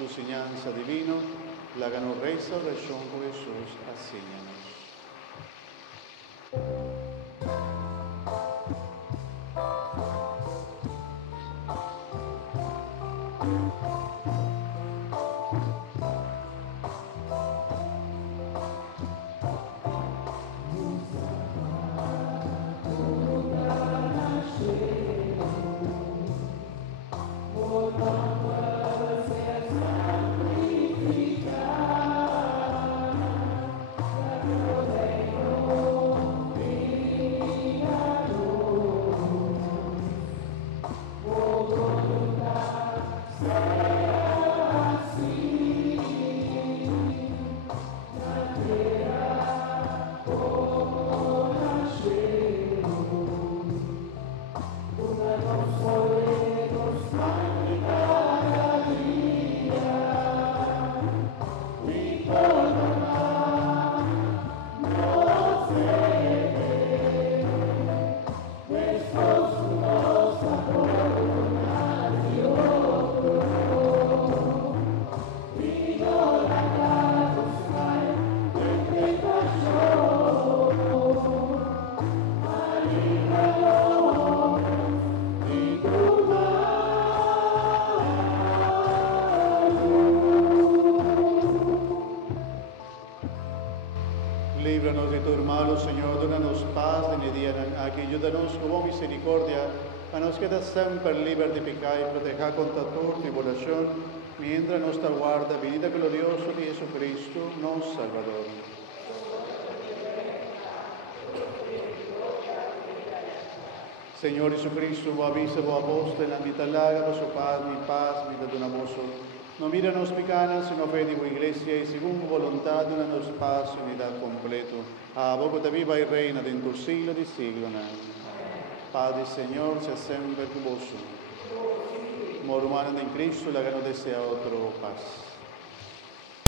su enseñanza divino, la ganó resurrección con Jesús, así. Líbranos de todo mal, Señor, donanos paz e que ayúdanos con misericordia, a nos quedar sempre libres de pecar y proteger contra toda tribulación, mientras nos aguarda venida gloriosa de Jesucristo, nuestro Salvador. Señor Jesucristo, vos avisa vos apóstol, en la mitad larga, vos paz, mi donamos. No míranos picanas, sino fe de tu iglesia, y según voluntad, donanos paz y unidad completo. A vos que viva y reina dentro del siglo de siglo. Padre Señor, sea siempre con vos. Como hermano en Cristo, la gano desea otro paz.